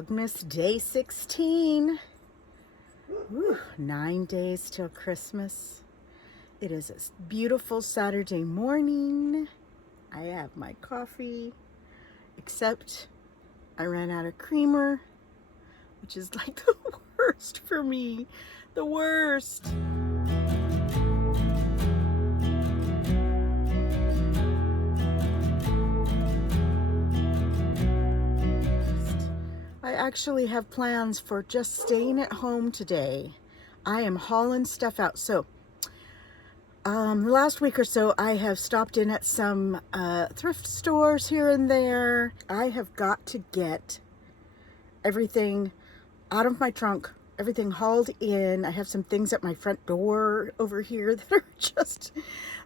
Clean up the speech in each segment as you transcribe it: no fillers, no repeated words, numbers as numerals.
Vlogmas day 16. Whew, 9 days till Christmas. It is a beautiful Saturday morning. I have my coffee, except I ran out of creamer, which is like the worst for me. The worst. I actually have plans for just staying at home today. I am hauling stuff out. So the last week or so I have stopped in at some thrift stores here and there. I have got to get everything out of my trunk, everything hauled in. I have some things at my front door over here that are just,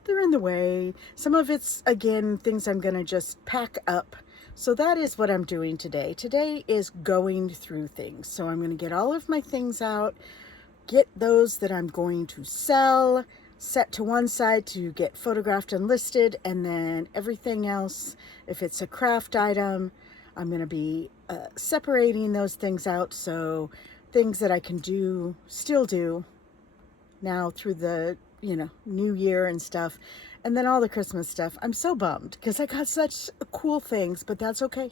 they're in the way. Some of it's, again, things I'm gonna just pack up. So that is what I'm doing today. Today is going through things. So I'm gonna get all of my things out, get those that I'm going to sell, set to one side to get photographed and listed, and then everything else, if it's a craft item, I'm gonna be separating those things out. So things that I can do, still do now through the, new year and stuff. And then all the Christmas stuff. I'm so bummed because I got such cool things, but that's okay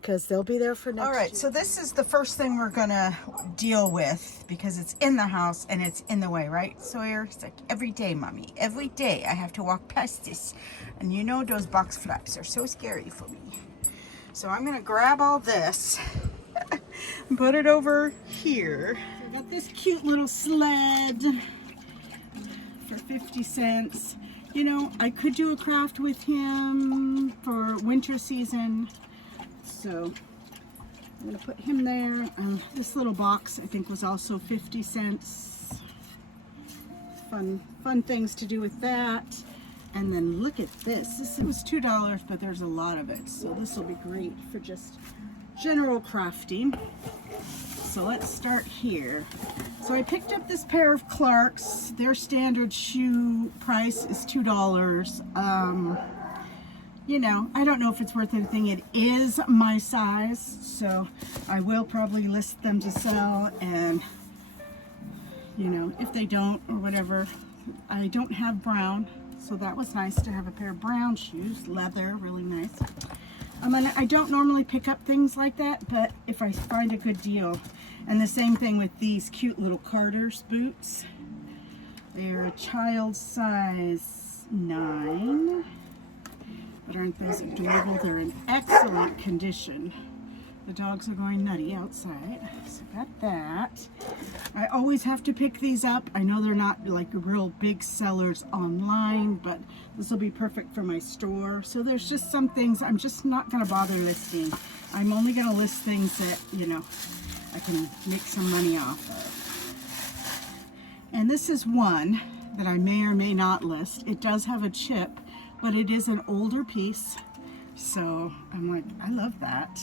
because they'll be there for next year. All right, so this is the first thing we're gonna deal with because it's in the house and it's in the way, right? Sawyer, it's like every day, Mommy, every day I have to walk past this. And you know those box flaps are so scary for me. So I'm gonna grab all this and put it over here. I got this cute little sled for 50 cents. I could do a craft with him for winter season. So I'm gonna put him there. This little box I think was also 50 cents. Fun things to do with that. And then look at this. This was $2, but there's a lot of it. So this will be great for just general crafting. So let's start here. So I picked up this pair of Clarks. Their standard shoe price is $2. I don't know if it's worth anything. It is my size, so I will probably list them to sell. And if they don't or whatever, I don't have brown, so that was nice to have a pair of brown shoes. Leather, really nice. I don't normally pick up things like that, but if I find a good deal. And the same thing with these cute little Carter's boots. They're a child size 9. But aren't those adorable? They're in excellent condition. The dogs are going nutty outside. So got that. I always have to pick these up. I know they're not like real big sellers online, but this will be perfect for my store. So there's just some things I'm just not going to bother listing. I'm only going to list things that, I can make some money off of. And this is one that I may or may not list. It does have a chip, but it is an older piece. So I'm like, I love that.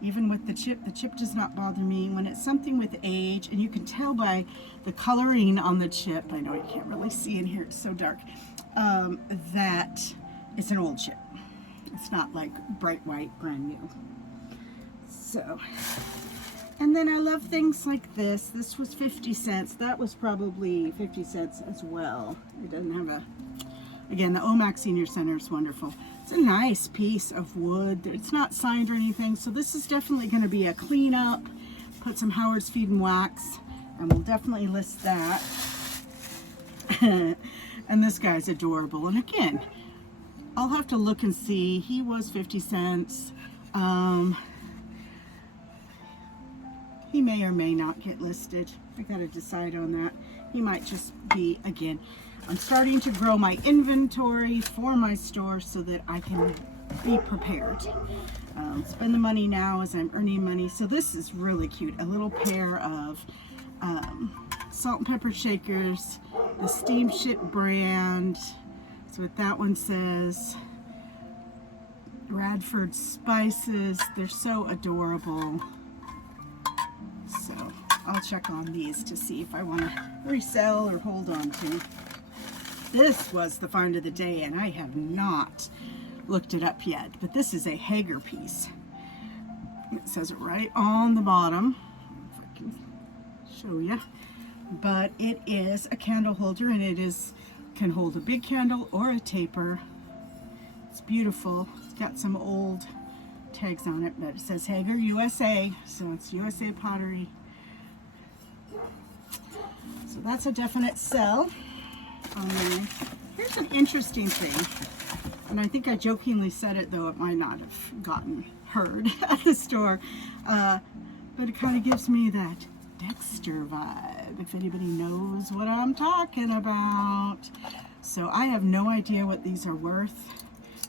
Even with the chip does not bother me. When it's something with age, and you can tell by the coloring on the chip, I know you can't really see in here, it's so dark, that it's an old chip. It's not like bright white, brand new. So, and then I love things like this. This was 50 cents. That was probably 50 cents as well. It doesn't have again, the Omac Senior Center is wonderful. It's a nice piece of wood. It's not signed or anything, so this is definitely going to be a cleanup. Put some Howard's Feed and Wax, and we'll definitely list that. And this guy's adorable. And again, I'll have to look and see. He was 50 cents. He may or may not get listed. I got to decide on that. He might just be, again, I'm starting to grow my inventory for my store so that I can be prepared. Spend the money now as I'm earning money. So this is really cute. A little pair of salt and pepper shakers, the Steamship brand. That's what that one says. Radford spices. They're so adorable. So I'll check on these to see if I want to resell or hold on to. This was the find of the day, and I have not looked it up yet, but this is a Hager piece. It says it right on the bottom, if I can show you. But it is a candle holder, and it can hold a big candle or a taper. It's beautiful. It's got some old tags on it, but it says Hager USA, so it's USA pottery. So that's a definite sell on there. Here's an interesting thing, and I think I jokingly said it, though it might not have gotten heard at the store, but it kind of gives me that Dexter vibe, if anybody knows what I'm talking about. So I have no idea what these are worth,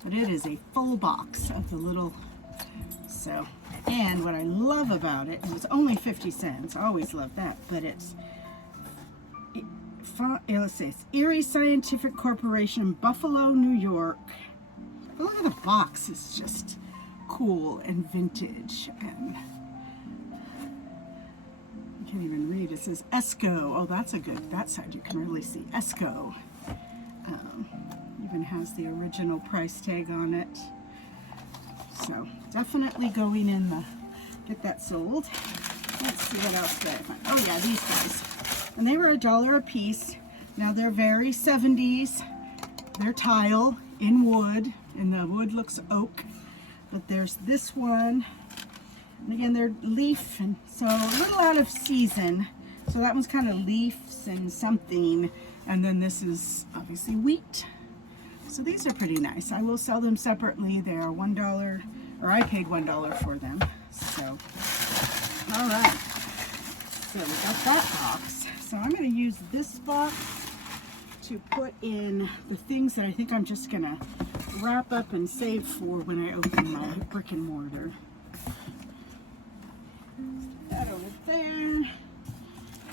but it is a full box of the little, so, and what I love about it, it was only 50 cents, I always love that, but it's, let's see, it's Erie Scientific Corporation, Buffalo, New York. But look at the box, it's just cool and vintage, and I can't even read. It says Esco. Oh, that's a good, that side you can really see. Esco. Even has the original price tag on it. So definitely going in the, get that sold. Let's see what else did I find. Oh yeah, these guys. And they were $1 a piece. Now they're very 70s. They're tile in wood, and the wood looks oak. But there's this one. And again, they're leaf, and so a little out of season. So that one's kind of leaves and something. And then this is obviously wheat. So these are pretty nice. I will sell them separately. They are $1, or I paid $1 for them. So, all right. So we got that box. So I'm going to use this box to put in the things that I think I'm just going to wrap up and save for when I open my brick and mortar. That over there.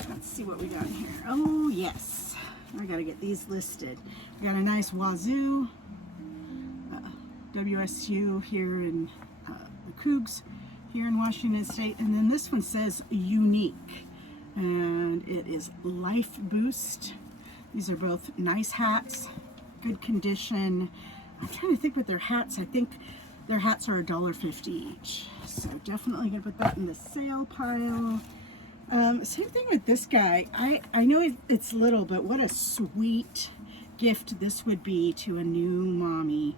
Let's see what we got here. Oh yes, I gotta get these listed. We got a nice Wazoo, WSU here in the Cougs here in Washington State, and then this one says Unique, and it is Life Boost. These are both nice hats, good condition. I'm trying to think with their hats. I think their hats are $1.50 each. So definitely gonna put that in the sale pile. Same thing with this guy. I know it's little, but what a sweet gift this would be to a new mommy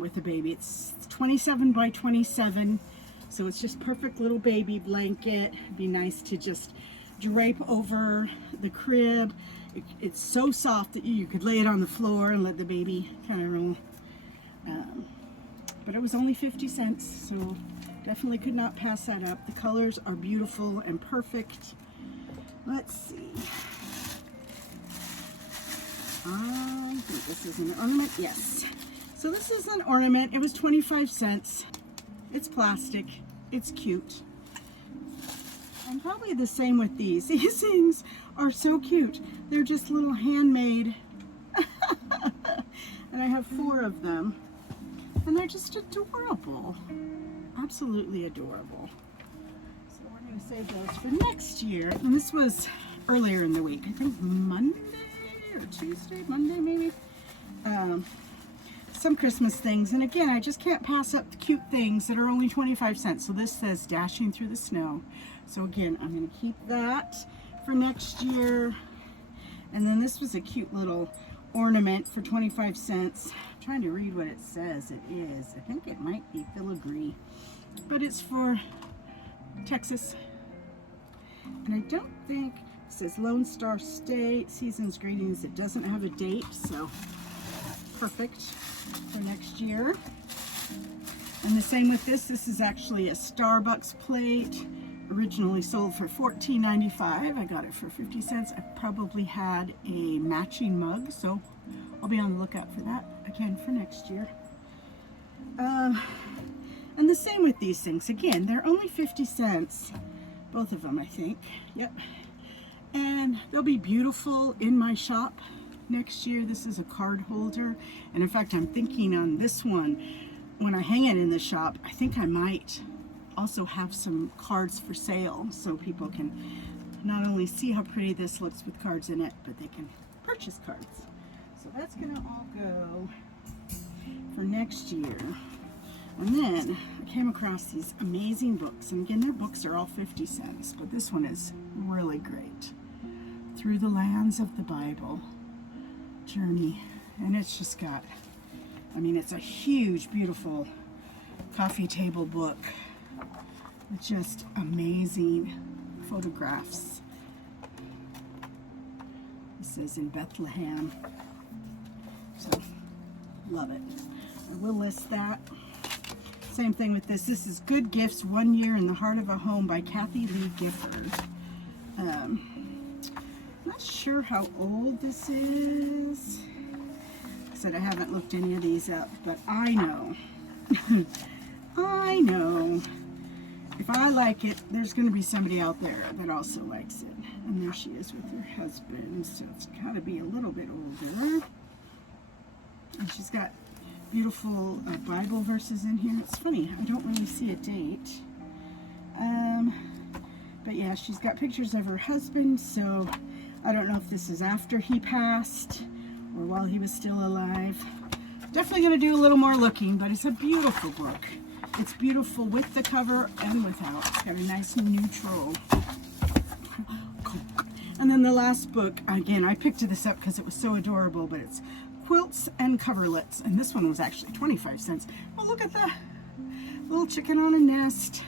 with a baby. It's 27 by 27, so it's just perfect little baby blanket. It'd be nice to just drape over the crib. It's so soft that you could lay it on the floor and let the baby kind of roll. But it was only 50 cents, so definitely could not pass that up. The colors are beautiful and perfect. Let's see. I think this is an ornament. Yes. So this is an ornament. It was 25 cents. It's plastic. It's cute. And probably the same with these. These things are so cute. They're just little handmade. And I have 4 of them. And they're just adorable. Absolutely adorable. So we're going to save those for next year. And this was earlier in the week. I think Monday or Tuesday, Monday maybe. Some Christmas things. And again, I just can't pass up the cute things that are only 25 cents. So this says Dashing Through the Snow. So again, I'm going to keep that for next year. And then this was a cute little ornament for 25 cents. I'm trying to read what it says. It is, I think it might be filigree, but it's for Texas. And I don't think, it says Lone Star State, Season's Greetings. It doesn't have a date, so perfect for next year. And the same with this. This is actually a Starbucks plate. Originally sold for $14.95. I got it for 50 cents. I probably had a matching mug, so I'll be on the lookout for that again for next year. And the same with these things. Again, they're only 50 cents. Both of them, I think. Yep. And they'll be beautiful in my shop next year. This is a card holder. And in fact, I'm thinking on this one, when I hang it in the shop, I think I might also have some cards for sale so people can not only see how pretty this looks with cards in it, but they can purchase cards. So that's gonna all go for next year. And then I came across these amazing books. And again, their books are all 50 cents, but this one is really great. Through the Lands of the Bible Journey. And it's just got, I mean, it's a huge, beautiful coffee table book with just amazing photographs. This is in Bethlehem. So, love it. I will list that. Same thing with this. This is Good Gifts, 1 Year in the Heart of a Home by Kathy Lee Gifford. Not sure how old this is. Like I said, I haven't looked any of these up, but I know. I know. If I like it, there's going to be somebody out there that also likes it. And there she is with her husband, so it's got to be a little bit older. And she's got beautiful Bible verses in here. It's funny, I don't really see a date. But yeah, she's got pictures of her husband, so I don't know if this is after he passed or while he was still alive. Definitely going to do a little more looking, but it's a beautiful book. It's beautiful with the cover and without. It's got a nice neutral. And then the last book, again, I picked this up because it was so adorable, but it's Quilts and Coverlets, and this one was actually 25 cents. Well, look at the little chicken on a nest.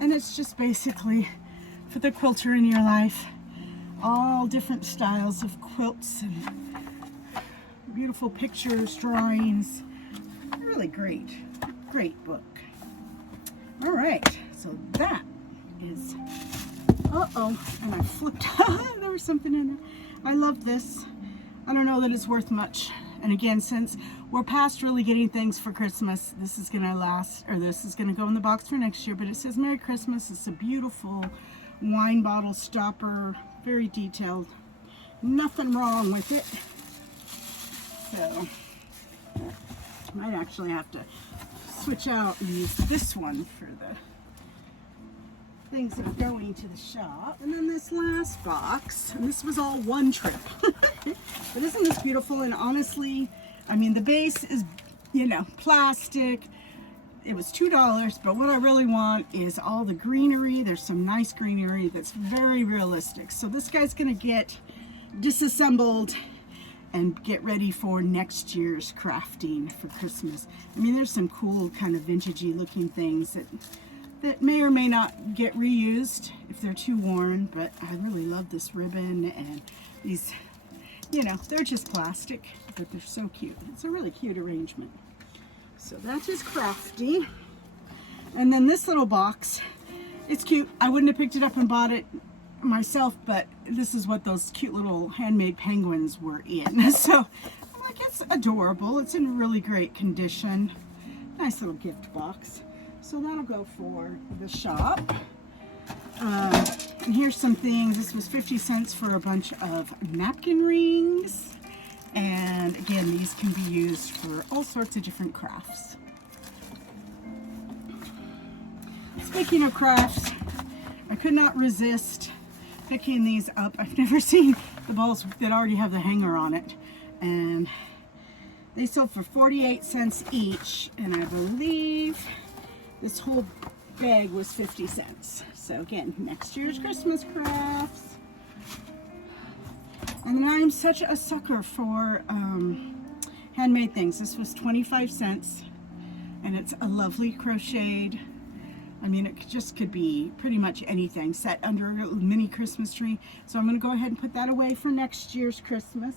And it's just basically for the quilter in your life, all different styles of quilts and beautiful pictures, drawings. Really great book. All right, so that is, and I flipped. There was something in there. I love this. I don't know that it's worth much. And again, since we're past really getting things for Christmas, this is going to last, or this is going to go in the box for next year. But it says Merry Christmas. It's a beautiful wine bottle stopper, very detailed. Nothing wrong with it. So, I might actually have to switch out and use this one for the things that are going to the shop. And then this last box, and this was all one trip. But isn't this beautiful? And honestly, I mean, the base is, you know, plastic. It was $2, but what I really want is all the greenery. There's some nice greenery that's very realistic. So this guy's gonna get disassembled and get ready for next year's crafting for Christmas. I mean, there's some cool kind of vintagey looking things that may or may not get reused if they're too worn, but I really love this ribbon and these, you know, they're just plastic, but they're so cute. It's a really cute arrangement. So that is crafty. And then this little box, it's cute. I wouldn't have picked it up and bought it myself, but this is what those cute little handmade penguins were in. So I'm like, it's adorable. It's in really great condition. Nice little gift box. So that'll go for the shop. And here's some things. This was 50 cents for a bunch of napkin rings. And again, these can be used for all sorts of different crafts. Speaking of crafts, I could not resist picking these up. I've never seen the balls that already have the hanger on it. And they sold for 48 cents each. And I believe this whole bag was 50 cents. So again, next year's Christmas crafts. And then I'm such a sucker for handmade things. This was 25 cents. And it's a lovely crocheted. I mean, it just could be pretty much anything set under a little mini Christmas tree. So I'm going to go ahead and put that away for next year's Christmas.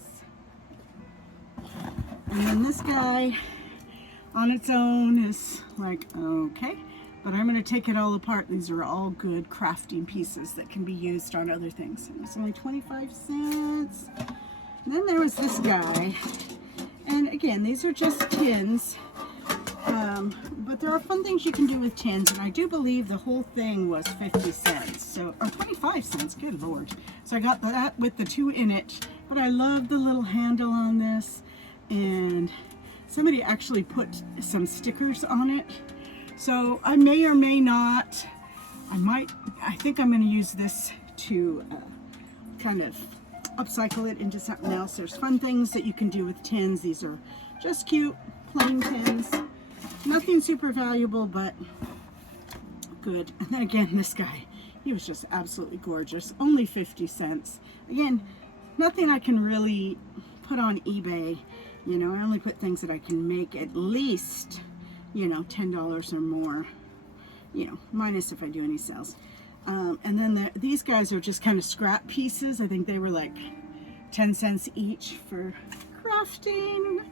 And then this guy on its own is like, okay. But I'm going to take it all apart. These are all good crafting pieces that can be used on other things. And it's only 25 cents. And then there was this guy. And again, these are just tins. But there are fun things you can do with tins, and I do believe the whole thing was 50 cents, so, or 25 cents, good lord. So I got that with the 2 in it, but I love the little handle on this, and somebody actually put some stickers on it. So I may or may not, I think I'm going to use this to kind of upcycle it into something else. There's fun things that you can do with tins. These are just cute, plain tins. Nothing super valuable, but good. And then again, this guy, he was just absolutely gorgeous. Only 50 cents. Again, nothing I can really put on eBay. You know, I only put things that I can make at least, you know, $10 or more. You know, minus if I do any sales. And then these guys are just kind of scrap pieces. I think they were like 10 cents each for crafting.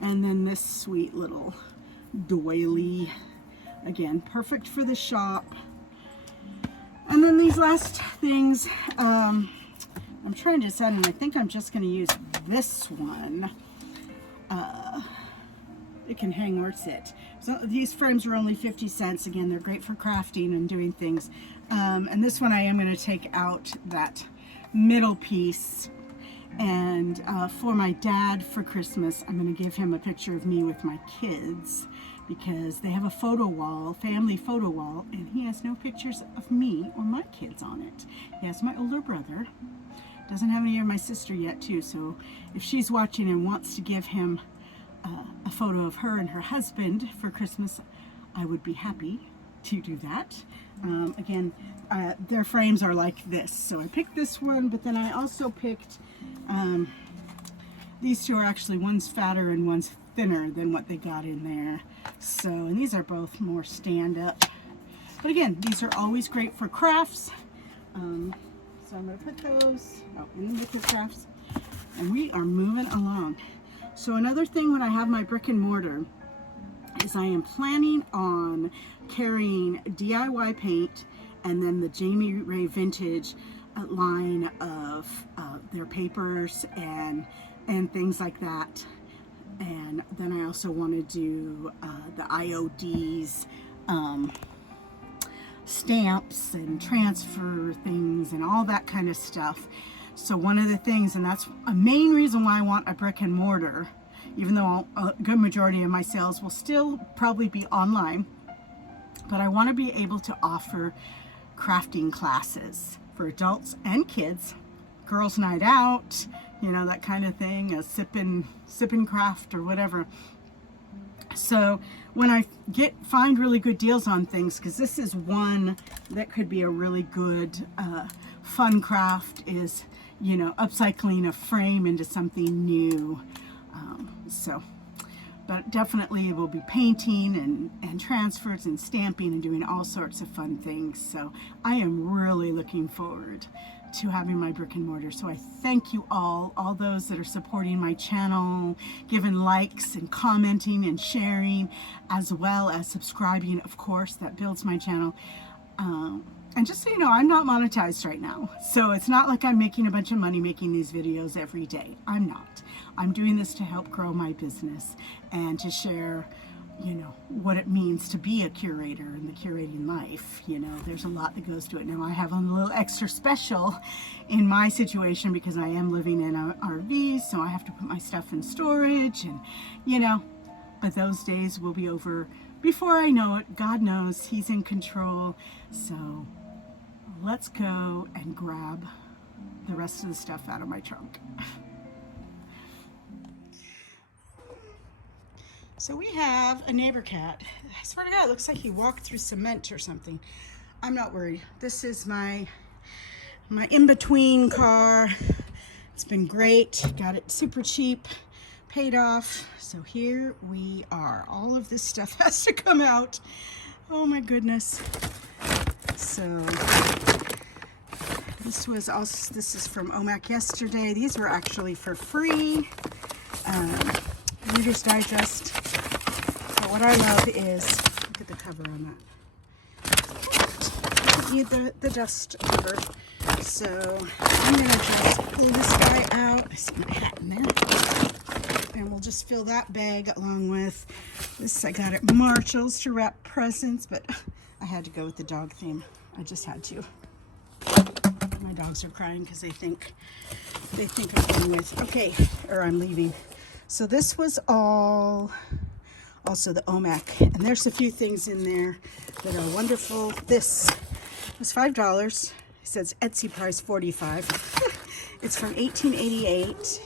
And then this sweet little doily. Again, perfect for the shop. And then these last things, I'm trying to decide, and I think I'm just going to use this one. It can hang or sit. So these frames are only 50 cents. Again, they're great for crafting and doing things. And this one I am going to take out that middle piece. And for my dad for Christmas, I'm going to give him a picture of me with my kids, because they have a photo wall, family photo wall, and he has no pictures of me or my kids on it. He has my older brother. Doesn't have any of my sister yet too, so if she's watching and wants to give him a photo of her and her husband for Christmas, I would be happy to do that. Again, their frames are like this, so I picked this one, but then I also picked these two. Are actually, one's fatter and one's thinner than what they got in there. So, and these are both more stand-up. But again, these are always great for crafts. So I'm going to put those in the wicker crafts, and we are moving along. So another thing when I have my brick and mortar is I am planning on carrying DIY paint and then the Jamie Ray Vintage line of their papers and things like that. And then I also want to do the IODs, stamps and transfer things and all that kind of stuff. So one of the things, and that's a main reason why I want a brick and mortar, even though a good majority of my sales will still probably be online, but I want to be able to offer crafting classes for adults and kids, girls' night out, you know, that kind of thing, a sip and craft or whatever. So when I find really good deals on things, because this is one that could be a really good fun craft, is, you know, upcycling a frame into something new. But definitely it will be painting and transfers and stamping and doing all sorts of fun things. So I am really looking forward to having my brick and mortar. So I thank you all those that are supporting my channel, giving likes and commenting and sharing, as well as subscribing, of course. That builds my channel. And just so you know, I'm not monetized right now. So it's not like I'm making a bunch of money making these videos every day. I'm not. I'm doing this to help grow my business and to share, you know, what it means to be a curator in the curating life. You know, there's a lot that goes to it. Now I have a little extra special in my situation because I am living in an RV, so I have to put my stuff in storage, and, you know, but those days will be over before I know it. God knows He's in control. So let's go and grab the rest of the stuff out of my trunk. So we have a neighbor cat. I swear to God, it looks like he walked through cement or something. I'm not worried. This is my in-between car. It's been great. Got it super cheap, paid off. So here we are. All of this stuff has to come out. Oh my goodness. So this is from OMAC yesterday. These were actually for free. Reader's Digest. So what I love is, look at the cover on that. Don't need the dust cover. So I'm going to just pull this guy out. I see my hat in there. And we'll just fill that bag along with this. I got at Marshall's to wrap presents, but I had to go with the dog theme. I just had to. My dogs are crying because they think I'm going with, okay, or I'm leaving. So this was all also the OMAC, and there's a few things in there that are wonderful. This was $5. It says Etsy price $45. It's from 1888.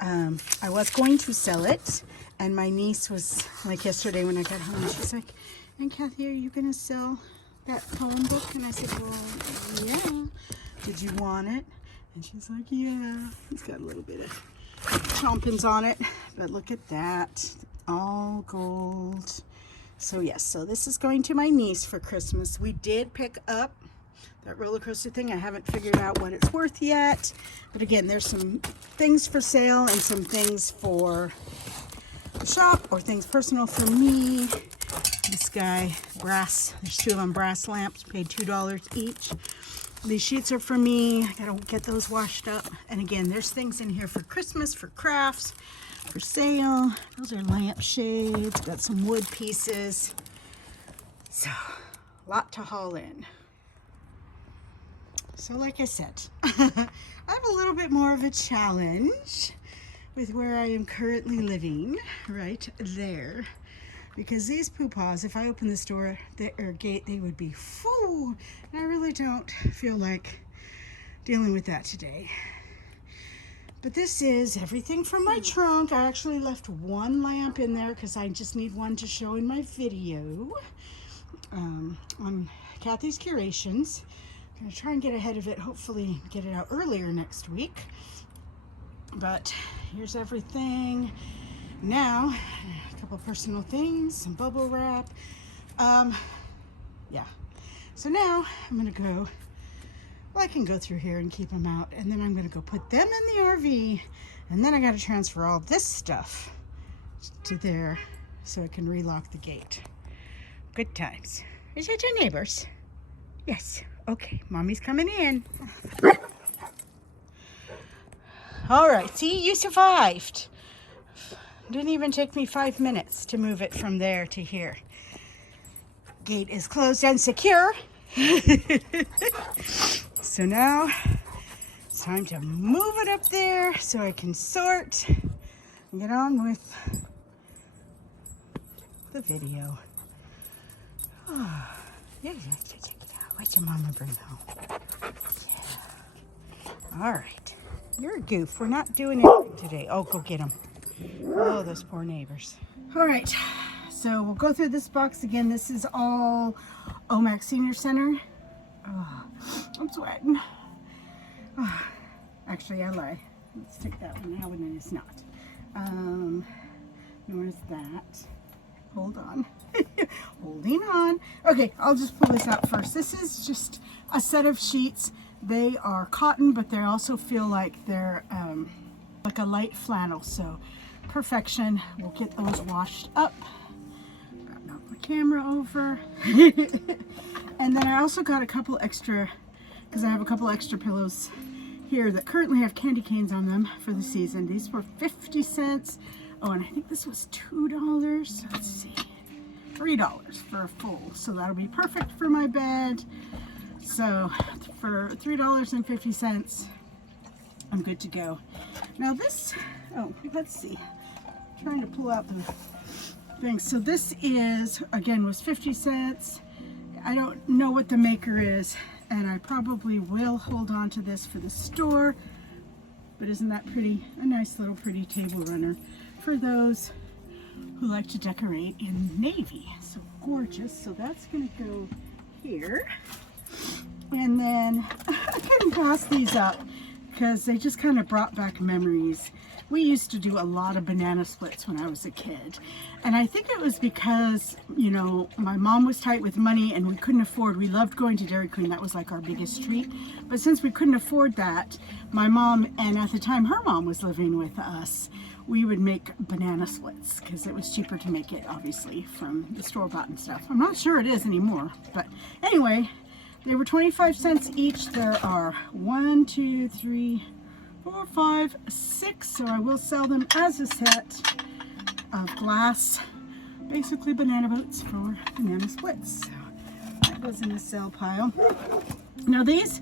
I was going to sell it, And my niece was like yesterday when I got home, she's like, "And Kathy, are you gonna sell that poem book?" And I said, "Well, yeah. Did you want it?" And she's like, "Yeah." It's got a little bit of chompings on it, but look at that, all gold. So yes, so this is going to my niece for Christmas. We did pick up that roller coaster thing. I haven't figured out what it's worth yet, but again, there's some things for sale and some things for the shop or things personal for me. This guy, brass, there's 2 of them, brass lamps, paid $2 each. These sheets are for me. I gotta get those washed up. And again, there's things in here for Christmas, for crafts, for sale. Those are lamp shades. Got some wood pieces. So, a lot to haul in. So like I said, I have a little bit more of a challenge with where I am currently living, right there. Because these poo-paws, if I open this door or gate, they would be full. And I really don't feel like dealing with that today. But this is everything from my trunk. I actually left 1 lamp in there because I just need one to show in my video on Kathy's Curations. I'm gonna try and get ahead of it, hopefully get it out earlier next week. But here's everything. Now, a couple personal things, some bubble wrap. Yeah. So now I'm gonna go, well, I can go through here and keep them out, and then I'm gonna go put them in the RV, and then I gotta transfer all this stuff to there so I can relock the gate. Good times. Is that your neighbors? Yes. Okay, mommy's coming in. All right, see, you survived. Didn't even take me 5 minutes to move it from there to here. Gate is closed and secure. So now it's time to move it up there so I can sort and get on with the video. Oh, yeah, check it out. What'd your mama bring home? Yeah. All right. You're a goof. We're not doing anything today. Oh, go get them. Oh, those poor neighbors. All right. So we'll go through this box again. This is all Omac Senior Center. Oh, I'm sweating. Oh, actually, I lie. Let's take that one out, and then it's not. Nor is that. Hold on. Holding on. Okay, I'll just pull this out first. This is just a set of sheets. They are cotton, but they also feel like they're like a light flannel. So perfection. We'll get those washed up. Knock the camera over. And then I also got a couple extra, because I have a couple extra pillows here that currently have candy canes on them for the season. These were 50 cents. Oh, and I think this was $2. Let's see. $3 for a full. So that'll be perfect for my bed. So for $3.50, I'm good to go. Now this, oh, let's see. I'm trying to pull out the thing. So this is, again, was 50 cents. I don't know what the maker is, and I probably will hold on to this for the store. But isn't that pretty? A nice little pretty table runner for those who like to decorate in navy. So gorgeous. So that's going to go here. And then I couldn't pass these up because they just kind of brought back memories. We used to do a lot of banana splits when I was a kid. And I think it was because, you know, my mom was tight with money and we couldn't afford, we loved going to Dairy Queen. That was like our biggest treat. But since we couldn't afford that, my mom, and at the time her mom was living with us, we would make banana splits because it was cheaper to make it, obviously, from the store-bought and stuff. I'm not sure it is anymore. But anyway, they were 25 cents each. There are 1, 2, 3, 4, 5, 6. So I will sell them as a set of glass, basically banana boats for banana splits. So that goes in the sell pile. Now these,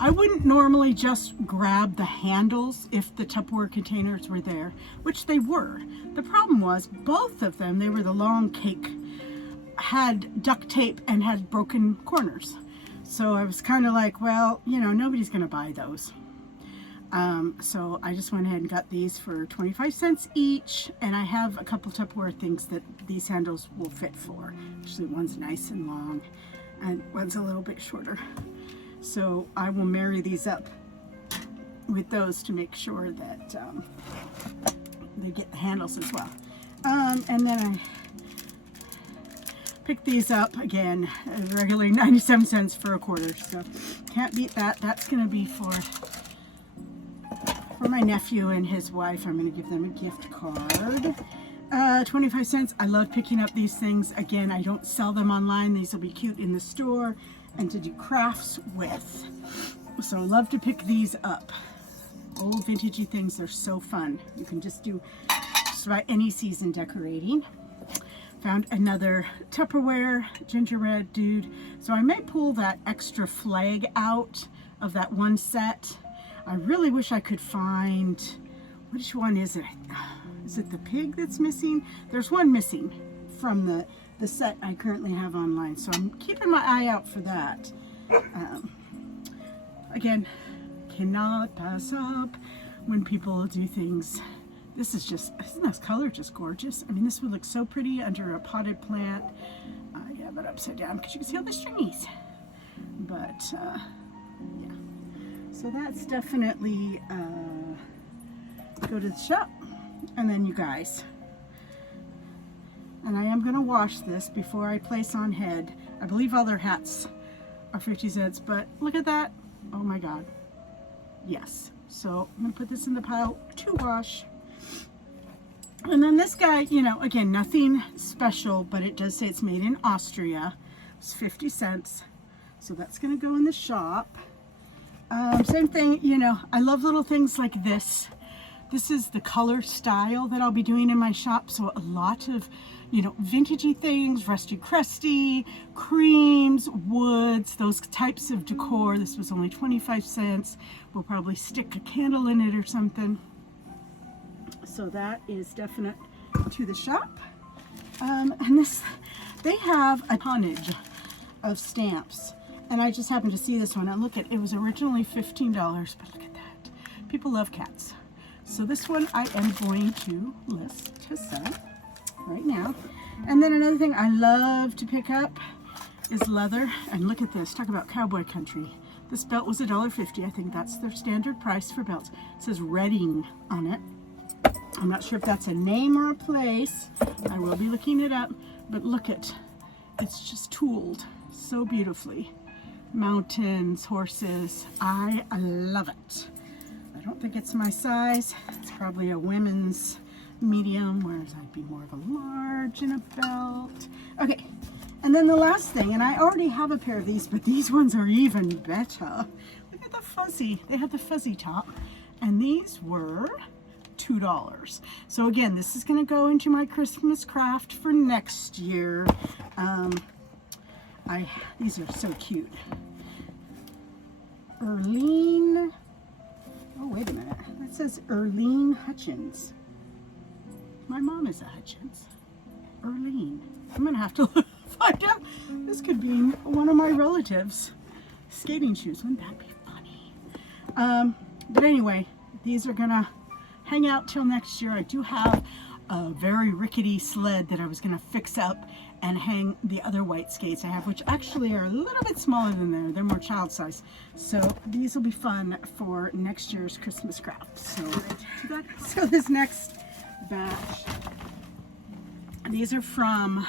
I wouldn't normally just grab the handles if the Tupperware containers were there, which they were. The problem was both of them, they were the long cake, had duct tape and had broken corners. So I was kind of like, well, you know, nobody's going to buy those. So I just went ahead and got these for 25 cents each, and I have a couple Tupperware things that these handles will fit for. Actually, one's nice and long and one's a little bit shorter. So I will marry these up with those to make sure that they get the handles as well. And then I picked these up again, regularly 97 cents for a quarter. So can't beat that. That's going to be for my nephew and his wife. I'm going to give them a gift card. 25 cents. I love picking up these things. Again, I don't sell them online. These will be cute in the store and to do crafts with. So I love to pick these up. Old vintagey things, they're so fun. You can just about any season decorating. Found another Tupperware gingerbread dude. So I may pull that extra flag out of that one set. I really wish I could find, which one is it? Is it the pig that's missing? There's one missing from the set I currently have online. So I'm keeping my eye out for that. Again, cannot pass up when people do things. This is just, isn't this color just gorgeous? I mean, this would look so pretty under a potted plant. I have it upside down because you can see all the stringies. But yeah, so that's definitely go to the shop. And then you guys, and I am going to wash this before I place on head. I believe all their hats are 50 cents, but look at that. Oh my God. Yes. So I'm going to put this in the pile to wash. And then this guy, you know, again, nothing special, but it does say it's made in Austria. It's 50 cents. So that's going to go in the shop. Same thing, you know, I love little things like this. This is the color style that I'll be doing in my shop. So a lot of, you know, vintagey things, rusty crusty, creams, woods, those types of decor. This was only 25 cents. We'll probably stick a candle in it or something. So that is definite to the shop. And this, they have a tonnage of stamps. And I just happened to see this one. And look at, it was originally $15, but look at that. People love cats. So this one I am going to list to sell right now. And then another thing I love to pick up is leather. And look at this, talk about cowboy country. This belt was $1.50. I think that's their standard price for belts. It says Reading on it. I'm not sure if that's a name or a place. I will be looking it up. But look at, it's just tooled so beautifully. Mountains, horses, I love it. I don't think it's my size. It's probably a women's medium, whereas I'd be more of a large in a belt. Okay, and then the last thing, and I already have a pair of these, but these ones are even better. Look at the fuzzy. They have the fuzzy top, and these were $2. So again, this is going to go into my Christmas craft for next year. These are so cute. Erlene. Oh, wait a minute. That says Erlene Hutchins. My mom is a Hutchins. Erlene. I'm going to have to find out. This could be one of my relatives' skating shoes. Wouldn't that be funny? But anyway, these are going to hang out till next year. I do have a very rickety sled that I was going to fix up and hang the other white skates I have, which actually are a little bit smaller than they're more child size. So these will be fun for next year's Christmas craft. So this next batch, these are from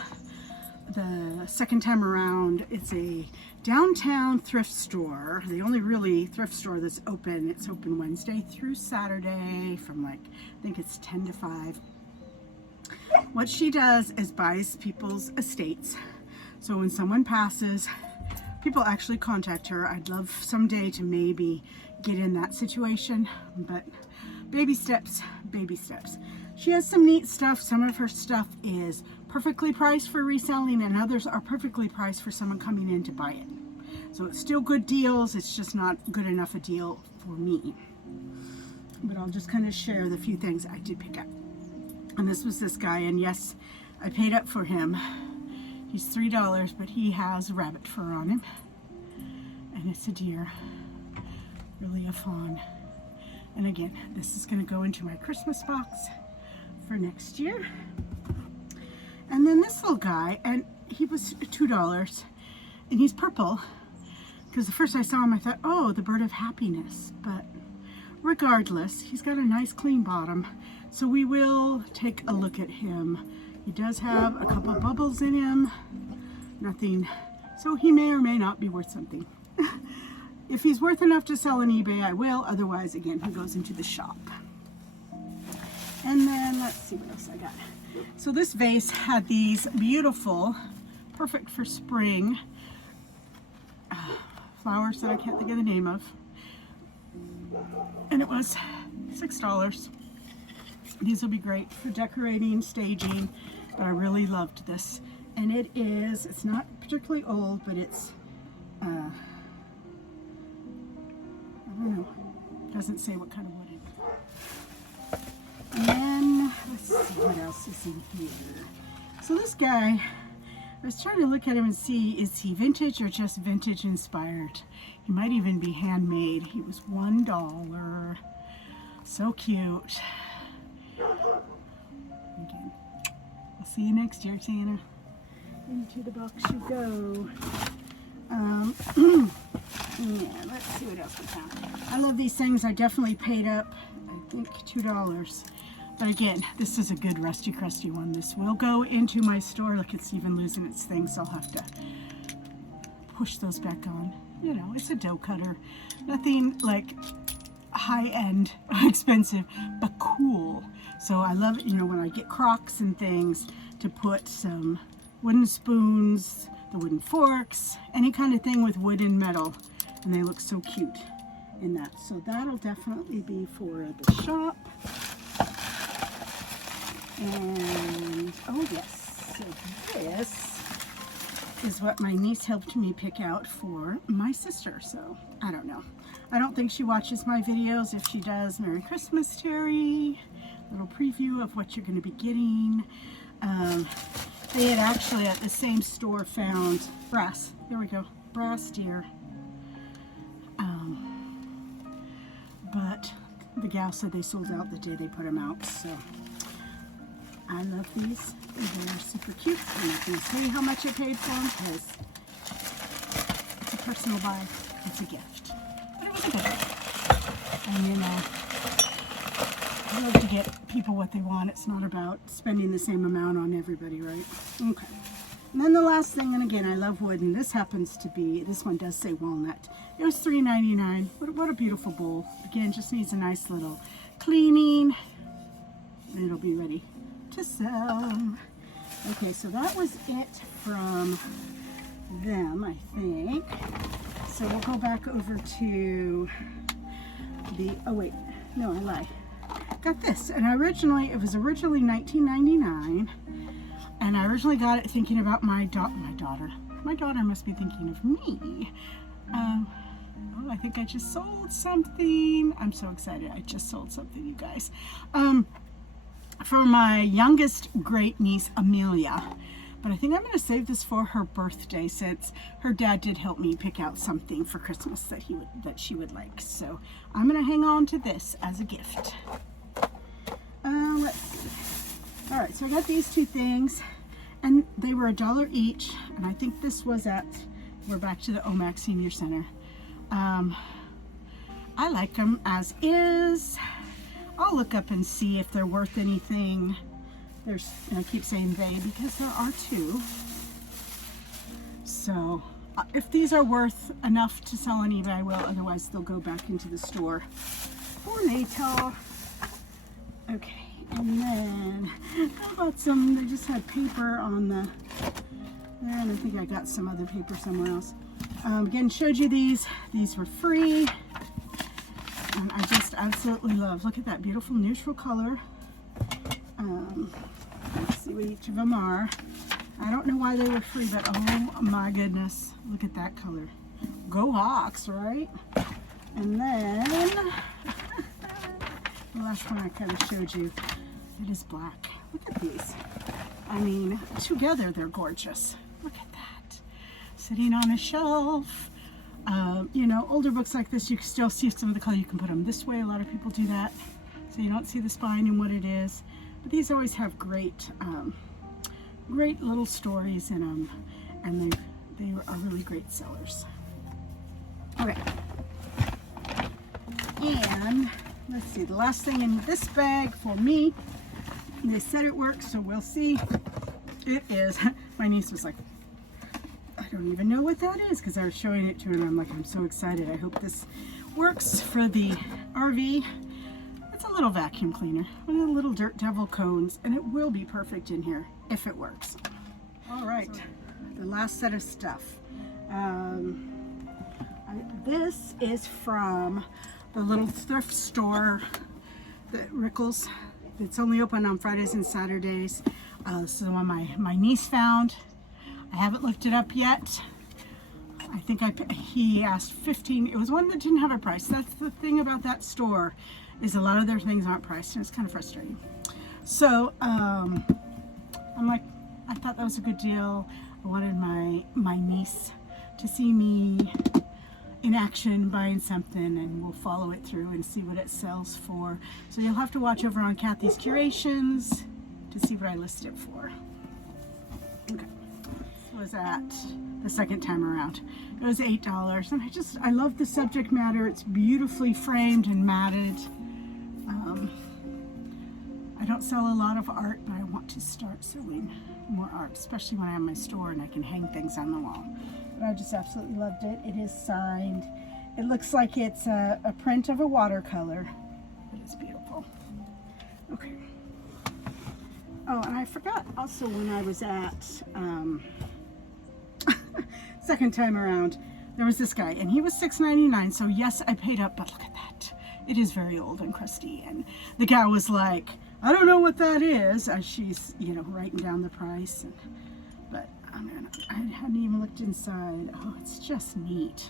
the second time around. It's a downtown thrift store, the only really thrift store that's open. It's open Wednesday through Saturday from like, I think it's 10 to 5. What she does is buys people's estates. So when someone passes, people actually contact her. I'd love someday to maybe get in that situation, but baby steps, baby steps. She has some neat stuff. Some of her stuff is perfectly priced for reselling, and others are perfectly priced for someone coming in to buy it. So it's still good deals. It's just not good enough a deal for me. But I'll just kind of share the few things I did pick up. And this was this guy, and yes, I paid up for him. He's $3, but he has rabbit fur on him. And it's a deer, really a fawn. And again, this is going to go into my Christmas box for next year. And then this little guy, and he was $2, and he's purple, because the first I saw him I thought, oh, the bird of happiness. But regardless, he's got a nice clean bottom, so we will take a look at him. He does have a couple bubbles in him, nothing, so he may or may not be worth something. If he's worth enough to sell on eBay, I will. Otherwise, again, he goes into the shop. And then let's see what else I got. So this vase had these beautiful, perfect for spring, flowers that I can't think of the name of. And it was $6. These will be great for decorating, staging, but I really loved this. And it is, it's not particularly old, but it's, I don't know, it doesn't say what kind of wood it is. And then, let's see what else is in here. So this guy, I was trying to look at him and see, is he vintage or just vintage inspired? He might even be handmade. He was $1. So cute. Again, I'll see you next year, Santa. Into the box you go. Yeah, let's see what else we found. I love these things. I definitely paid up, I think, $2. But again, this is a good rusty crusty one. This will go into my store. Look, it's even losing its thing, so I'll have to push those back on. You know, it's a dough cutter. Nothing like high-end, expensive, but cool. So I love it, you know, when I get Crocs and things, to put some wooden spoons, the wooden forks, any kind of thing with wood and metal. And they look so cute in that. So that'll definitely be for the shop. And, oh yes, so this is what my niece helped me pick out for my sister. So, I don't know. I don't think she watches my videos. If she does, Merry Christmas, Terry. Little preview of what you're going to be getting. They had actually at the same store found brass. There we go. Brass deer. But the gal said they sold out the day they put them out. So I love these. They're super cute. I'm not going to say how much I paid for them because it's a personal buy. It's a gift. But it was a gift. And you know, I love to get people what they want. It's not about spending the same amount on everybody, right? Okay. And then the last thing, and again, I love wood, and this happens to be, this one does say walnut. It was $3.99. What a beautiful bowl. Again, just needs a nice little cleaning. And it'll be ready to sell. Okay, so that was it from them, I think. So we'll go back over to the, oh wait, no, I lied. Got this, and it was originally $19.99, and I originally got it thinking about my daughter. My daughter must be thinking of me. Oh, I think I just sold something. I'm so excited. I just sold something, you guys. For my youngest great niece, Amelia. But I think I'm going to save this for her birthday, since her dad did help me pick out something for Christmas that she would like. So I'm going to hang on to this as a gift. Let's see. All right, so I got these two things, and they were $1 each. And I think this was at, we're back to the OMAC Senior Center. I like them as is. I'll look up and see if they're worth anything. There's, and I keep saying they because there are two. So if these are worth enough to sell on eBay, I will. Otherwise, they'll go back into the store for later. Okay, and then how about some? I just had paper on the. And I think I got some other paper somewhere else. Again, showed you these. These were free. And I just absolutely love. Look at that beautiful neutral color. Let's see what each of them are. I don't know why they were free, but oh my goodness. Look at that color. Go Hawks, right? And then, the last one I kind of showed you, it is black. Look at these. I mean, together they're gorgeous. Look at that. Sitting on a shelf. You know, older books like this, you can still see some of the color. You can put them this way. A lot of people do that, so you don't see the spine and what it is. But these always have great, great little stories in them, and they are really great sellers. Okay, and let's see, the last thing in this bag for me, they said it works, so we'll see. It is, my niece was like, I don't even know what that is, because I was showing it to her and I'm like, I'm so excited. I hope this works for the RV. It's a little vacuum cleaner, one of the little Dirt Devil cones, and it will be perfect in here if it works. All right, the last set of stuff. This is from the little thrift store that Rickles. It's only open on Fridays and Saturdays. This is the one my niece found. I haven't looked it up yet. I think he asked 15. It was one that didn't have a price. That's the thing about that store, is a lot of their things aren't priced, and it's kind of frustrating. So I'm like, I thought that was a good deal. I wanted my niece to see me in action buying something, and we'll follow it through and see what it sells for. So you'll have to watch over on Kathy's Curations to see what I list it for. Okay, this was at the second time around. It was $8, and I love the subject matter. It's beautifully framed and matted. I don't sell a lot of art, but I want to start selling more art, especially when I have my store and I can hang things on the wall. But I just absolutely loved it. It is signed. It looks like it's a print of a watercolor. It is beautiful. Okay. Oh, and I forgot also, when I was at second time around, there was this guy, and he was $6.99. So yes, I paid up, but look at that. It is very old and crusty. And the guy was like, I don't know what that is, as she's, you know, writing down the price. But I hadn't even looked inside. Oh, it's just neat.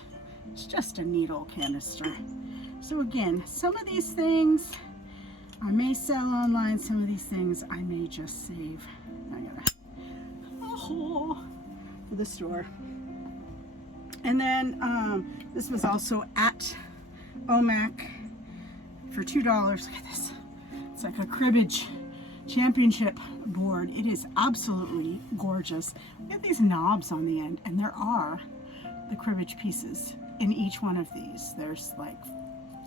It's just a neat old canister. So again, some of these things I may sell online. Some of these things I may just save. I gotta for the store. And then this was also at OMAC for $2. Look at this. It's like a cribbage championship board. It is absolutely gorgeous. Look at these knobs on the end, and there are the cribbage pieces in each one of these. There's like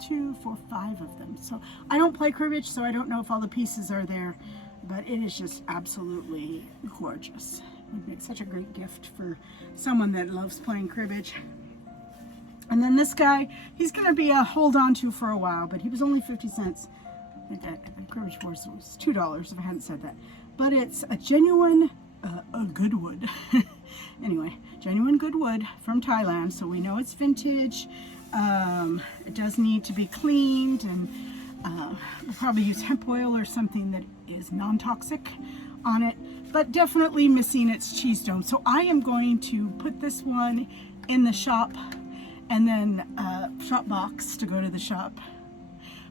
2, 4, 5 of them. So I don't play cribbage, so I don't know if all the pieces are there, but it is just absolutely gorgeous. It would make such a great gift for someone that loves playing cribbage. And then this guy, he's going to be a hold on to for a while, but he was only 50 cents. I think that cribbage board was $2 if I hadn't said that. But it's a genuine good wood. Anyway, genuine good wood from Thailand, so we know it's vintage. It does need to be cleaned, and we'll probably use hemp oil or something that is non-toxic on it, but definitely missing its cheese dome. So I am going to put this one in the shop, and then shop box to go to the shop.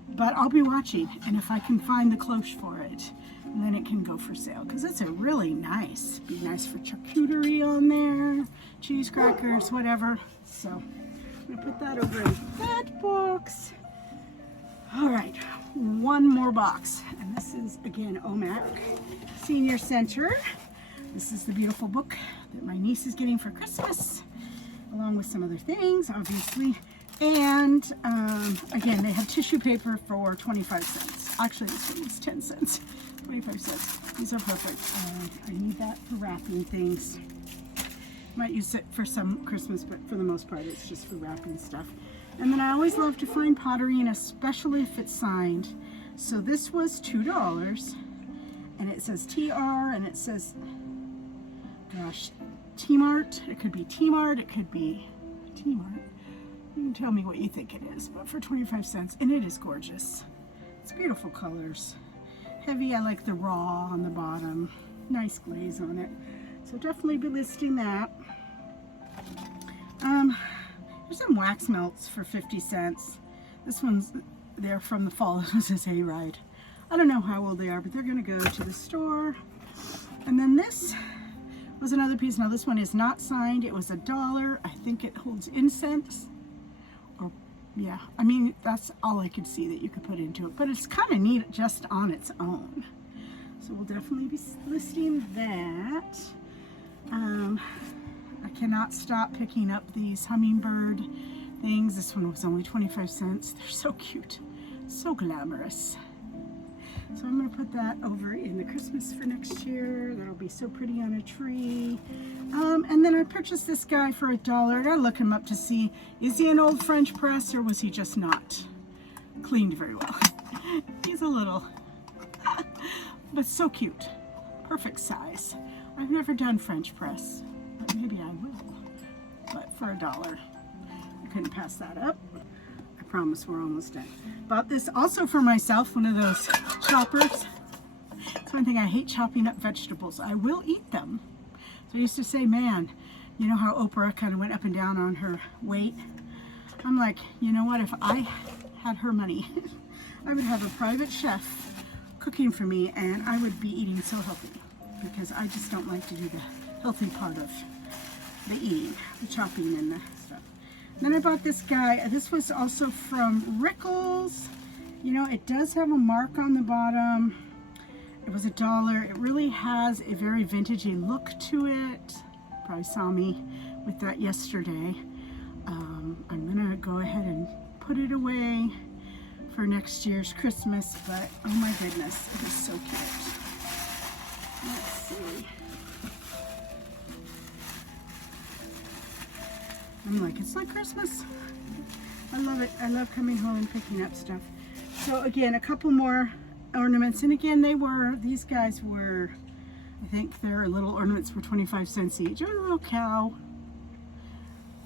But I'll be watching, and if I can find the cloche for it, then it can go for sale, because it's a really nice, be nice for charcuterie on there, cheese crackers, whatever. So I'm gonna put that over in that box. All right, one more box, and this is again OMAC Senior Center. This is the beautiful book that my niece is getting for Christmas, along with some other things, obviously. And again, they have tissue paper for 25 cents. Actually, this one is 10 cents, 25 cents. These are perfect. I need that for wrapping things. Might use it for some Christmas, but for the most part, it's just for wrapping stuff. And then I always love to find pottery, and especially if it's signed. So this was $2, and it says TR, and it says, gosh, T-Mart. It could be T-Mart, it could be T-Mart. You can tell me what you think it is, but for 25 cents, and it is gorgeous. It's beautiful colors. Heavy, I like the raw on the bottom. Nice glaze on it. So definitely be listing that. There's some wax melts for 50 cents. This one's there from the fall. This is Hayride. I don't know how old they are, but they're gonna go to the store. And then this was another piece. Now this one is not signed. It was $1. I think it holds incense. Or yeah, I mean, that's all I could see that you could put into it. But it's kind of neat just on its own. So we'll definitely be listing that. I cannot stop picking up these hummingbird things. This one was only 25 cents. They're so cute, so glamorous. So I'm going to put that over in the Christmas for next year. That'll be so pretty on a tree. And then I purchased this guy for $1. I gotta look him up to see, is he an old French press or was he just not cleaned very well? He's a little, but so cute. Perfect size. I've never done French press, but maybe I will. But for $1, I couldn't pass that up. I promise we're almost done. Bought this also for myself, one of those choppers. It's one thing, I hate chopping up vegetables. I will eat them. So I used to say, man, you know how Oprah kind of went up and down on her weight? I'm like, you know what, if I had her money, I would have a private chef cooking for me and I would be eating so healthy, because I just don't like to do the healthy part of the eating, the chopping and the stuff. Then I bought this guy. This was also from Rickles. You know, it does have a mark on the bottom. It was $1. It really has a very vintagey look to it. Probably saw me with that yesterday. I'm gonna go ahead and put it away for next year's Christmas, but oh my goodness, it is so cute. Let's see. I'm like, it's like Christmas. I love it. I love coming home and picking up stuff. So again, a couple more ornaments. And again, these guys were, I think their little ornaments were 25 cents each. A little cow.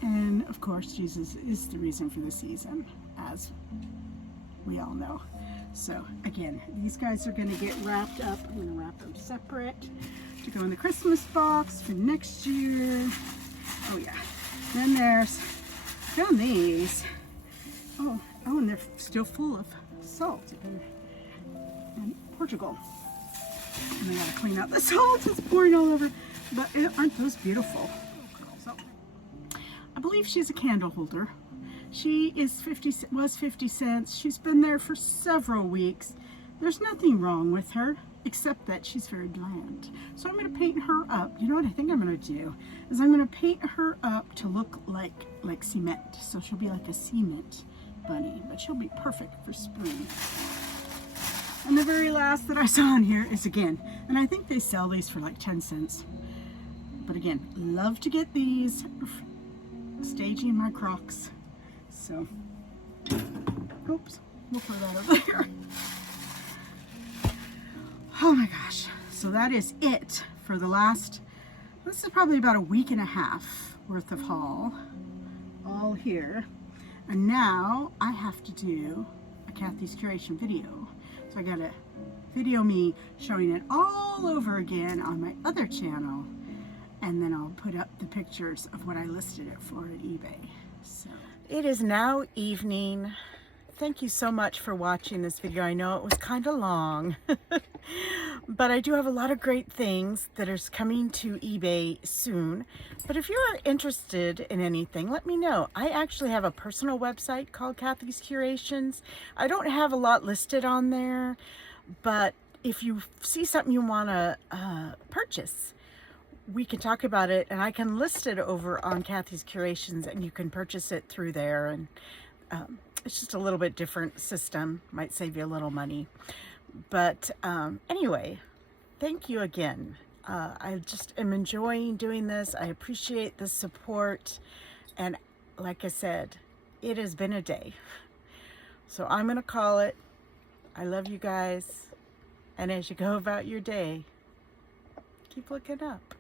And of course, Jesus is the reason for the season, as we all know. So again, these guys are going to get wrapped up. I'm going to wrap them separate to go in the Christmas box for next year. Oh yeah. Then found these. Oh, and they're still full of salt in Portugal. And I gotta clean out the salt. It's pouring all over. But aren't those beautiful? So, I believe she's a candle holder. She was 50 cents. She's been there for several weeks. There's nothing wrong with her, except that she's very bland. So I'm going to paint her up. You know what I think I'm going to do? Is I'm going to paint her up to look like cement. So she'll be like a cement bunny, but she'll be perfect for spring. And the very last that I saw in here is again, and I think they sell these for like 10 cents. But again, love to get these, staging my Crocs. So, oops, we'll put that over there. Oh my gosh. So that is it for the last, this is probably about a week and a half worth of haul, all here. And now I have to do a Kathy's Curation video. So I gotta video me showing it all over again on my other channel. And then I'll put up the pictures of what I listed it for at eBay. So it is now evening. Thank you so much for watching this video. I know it was kind of long, but I do have a lot of great things that are coming to eBay soon. But if you are interested in anything, let me know. I actually have a personal website called Kathy's Curations. I don't have a lot listed on there, but if you see something you want to purchase, we can talk about it and I can list it over on Kathy's Curations and you can purchase it through there. And it's just a little bit different system, might save you a little money. But anyway, thank you again. I just am enjoying doing this. I appreciate the support. And like I said, it has been a day. So I'm gonna call it. I love you guys. And as you go about your day, keep looking up.